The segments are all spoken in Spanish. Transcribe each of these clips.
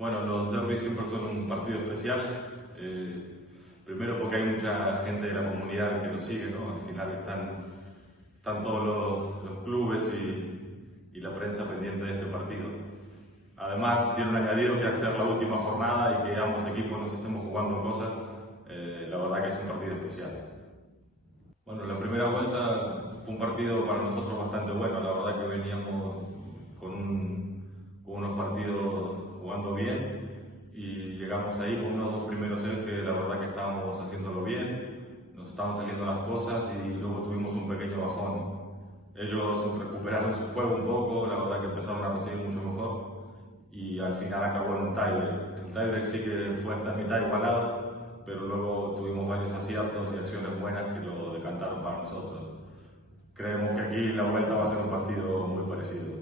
Bueno, los derbis siempre son un partido especial. Primero porque hay mucha gente de la comunidad que lo sigue, ¿no? Al final están todos los clubes y la prensa pendiente de este partido. Además, tiene un añadido que al ser la última jornada y que ambos equipos nos estemos jugando cosas, la verdad que es un partido especial. Bueno, la primera vuelta fue un partido para nosotros bastante bueno. La verdad que veníamos con unos partidos jugando bien y llegamos ahí con unos dos primeros sets que la verdad que estábamos haciéndolo bien, nos estaban saliendo las cosas y luego tuvimos un pequeño bajón. Ellos recuperaron su juego un poco, la verdad que empezaron a recibir mucho mejor y al final acabó en un tiebreak. El tiebreak sí que fue hasta mitad igualado, pero luego tuvimos varios aciertos y acciones buenas que lo decantaron para nosotros. Creemos que aquí la vuelta va a ser un partido muy parecido.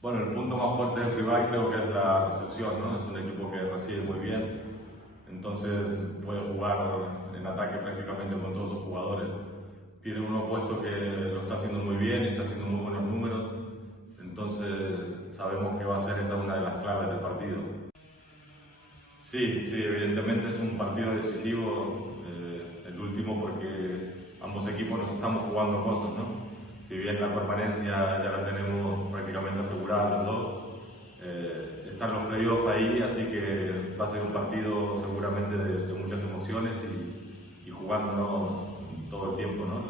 Bueno, el punto más fuerte del rival creo que es la recepción, ¿no? Es un equipo que recibe muy bien, entonces puede jugar en ataque prácticamente con todos sus jugadores. Tiene un opuesto que lo está haciendo muy bien y está haciendo muy buenos números, entonces sabemos que va a ser esa una de las claves del partido. Sí, evidentemente es un partido decisivo, el último porque ambos equipos nos estamos jugando cosas, ¿no? Si bien la permanencia ya la tenemos prácticamente asegurada los dos, están los playoffs ahí, así que va a ser un partido seguramente de muchas emociones y jugándonos todo el tiempo, ¿no?